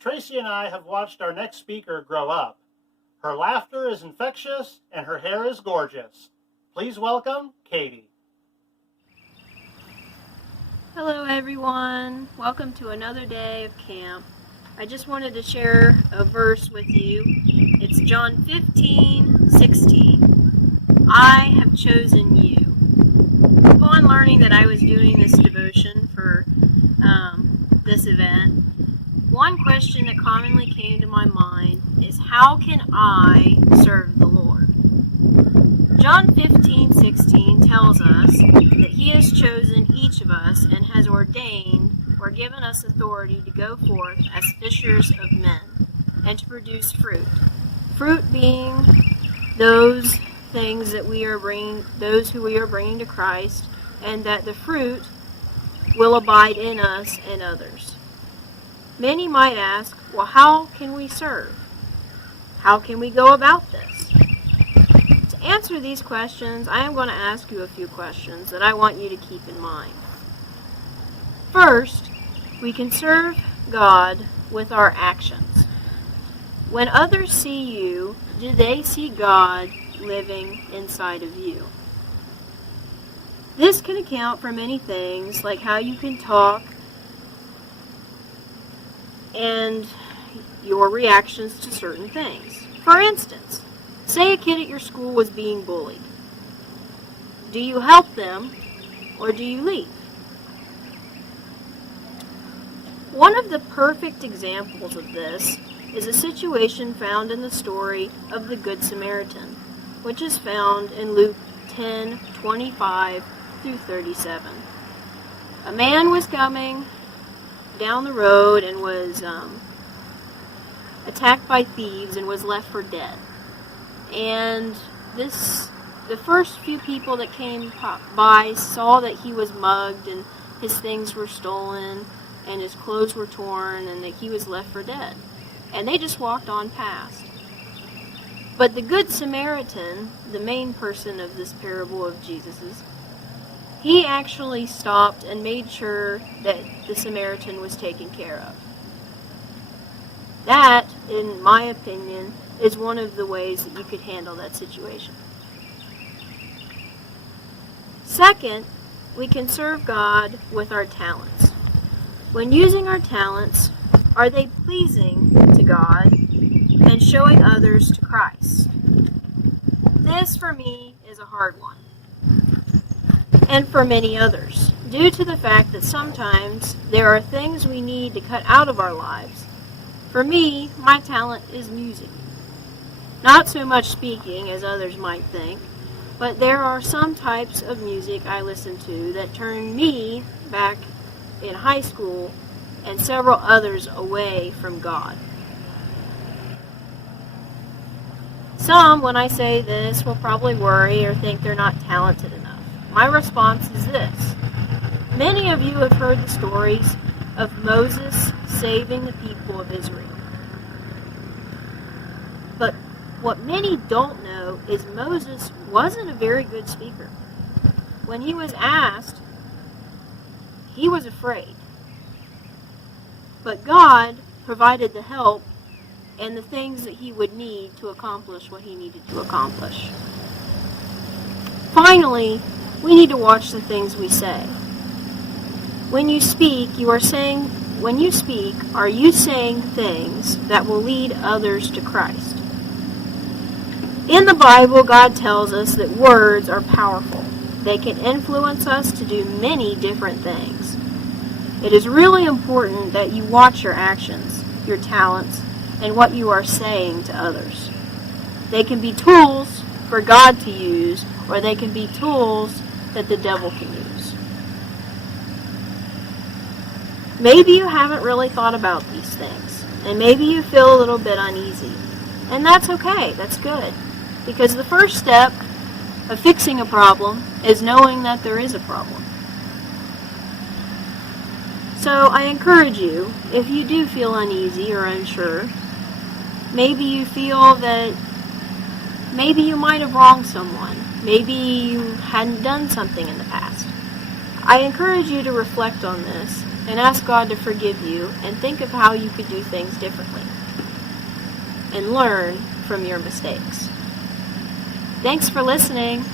Tracy and I have watched our next speaker grow up. Her laughter is infectious and her hair is gorgeous. Please welcome Katie. Hello everyone, welcome to another day of camp. I just wanted to share a verse with you. It's John 15:16. I have chosen you. Upon learning that I was doing this devotion for this event, one question that commonly came to my mind is, how can I serve the Lord? John 15:16 tells us that He has chosen each of us and has ordained or given us authority to go forth as fishers of men and to produce fruit. Fruit being those things that we are bringing, those who we are bringing to Christ, and that the fruit will abide in us and others. Many might ask, well, how can we serve? How can we go about this? To answer these questions, I am going to ask you a few questions that I want you to keep in mind. First, we can serve God with our actions. When others see you, do they see God living inside of you? This can account for many things, like how you can talk and your reactions to certain things. For instance, say a kid at your school was being bullied. Do you help them or do you leave? One of the perfect examples of this is a situation found in the story of the Good Samaritan, which is found in Luke 10:25 through 37. A man was coming down the road and was attacked by thieves and was left for dead. And the first few people that came by saw that he was mugged and his things were stolen and his clothes were torn and that he was left for dead. And they just walked on past. But the Good Samaritan, the main person of this parable of Jesus's, he actually stopped and made sure that the Samaritan was taken care of. That, in my opinion, is one of the ways that you could handle that situation. Second, we can serve God with our talents. When using our talents, are they pleasing to God and showing others to Christ? This, for me, is a hard one. And for many others, due to the fact that sometimes there are things we need to cut out of our lives. For me, my talent is music. Not so much speaking as others might think, but there are some types of music I listen to that turn me back in high school and several others away from God. Some, when I say this, will probably worry or think they're not talented enough. My response is this. Many of you have heard the stories of Moses saving the people of Israel. But what many don't know is Moses wasn't a very good speaker. When he was asked, he was afraid. But God provided the help and the things that he would need to accomplish what he needed to accomplish. Finally, we need to watch the things we say. When you speak, are you saying things that will lead others to Christ? In the Bible, God tells us that words are powerful. They can influence us to do many different things. It is really important that you watch your actions, your talents, and what you are saying to others. They can be tools for God to use, or they can be tools that the devil can use. Maybe you haven't really thought about these things, and maybe you feel a little bit uneasy. And that's okay, that's good. Because the first step of fixing a problem is knowing that there is a problem. So I encourage you, if you do feel uneasy or unsure, maybe you feel that maybe you might have wronged someone, maybe you hadn't done something in the past. I encourage you to reflect on this and ask God to forgive you and think of how you could do things differently and learn from your mistakes. Thanks for listening.